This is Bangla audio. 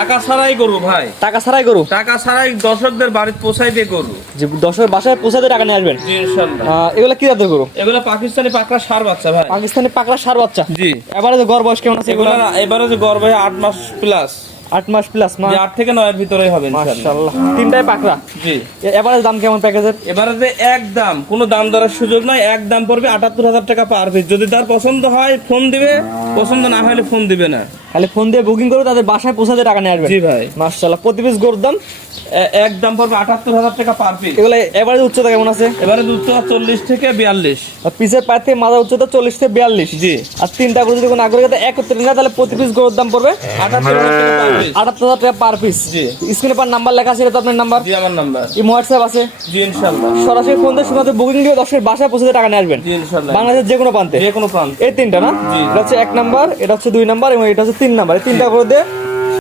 টাকা ছাড়াই করবো ভাই, টাকা ছাড়াই গরু? টাকা ছাড়াই দর্শকদের বাড়িতে পৌঁছাইতে করবো। যে দশের বাসায় পৌঁছাতে টাকা নিয়ে আসবেন? জি ইনশাআল্লাহ। এগুলা কি জাতের গরু? এগুলো পাকিস্তানি পাকড়া ষাঁড় বাচ্চা ভাই। পাকিস্তানি পাকড়া ষাঁড় বাচ্চা? জি। এবারে যে গড় বয়স কেমন আছে এগুলো এগুলা? এবারে যে গর্ভ 8 মাস প্লাস। 8 মাস প্লাস? 8 থেকে 9 এর ভিতরেই হবে ইনশাআল্লাহ। মাশাআল্লাহ, তিনটাই পাকড়া। জি। এবারে দাম কেমন প্যাকেজের? এবারে যে একদম কোনো দাম দরের সুযোগ নাই, একদম পড়বে 78,000 টাকা পার পিস। যদি তার পছন্দ হয় ফোন দিবে, পছন্দ না হলে ফোন দিবে না। খালি ফোন দিয়ে বুকিং করে তাদের বাসায় পৌঁছাতে টাকা নিয়ে আসবেন? জি ভাই। মাশাআল্লাহ, প্রতি পিস গরুর দাম একদম পড়বে 78,000 টাকা পার পিস। এগুলা এবারে উচ্চতা কেমন আছে? এবারে উচ্চতা 40 থেকে 42। আর পিসের পায়ের থেকে মাথা উচ্চতা 40 থেকে 42? জি। আর তিনটা গরু যদি কোনো আগ্রহীতা একত্রে নেয় তাহলে প্রতি পিস গরুর দাম পড়বে 78,000 টাকা পার পিস। 78,000 টাকা পার পিস। জি। স্ক্রিনে পার নাম্বার লেখা আছে, এটা তো আপনার নাম্বার? জি আমার নাম্বার। এই হোয়াটসঅ্যাপ আছে? জি ইনশাআল্লাহ। সরাসরি ফোন দিয়ে শুধুমাত্র বুকিং দিয়ে দর্শকের বাসায় পৌঁছাতে টাকা নিয়ে আসবেন? জি ইনশাআল্লাহ। বাংলাদেশের যে কোনো প্রান্তে? যে কোনো প্রান্ত। এই তিনটা না? জি। এটা হচ্ছে 1 নাম্বার, এটা হচ্ছে 2 নাম্বার এবং এটা হচ্ছে 3 নাম্বার। এই তিনটা করে দিয়ে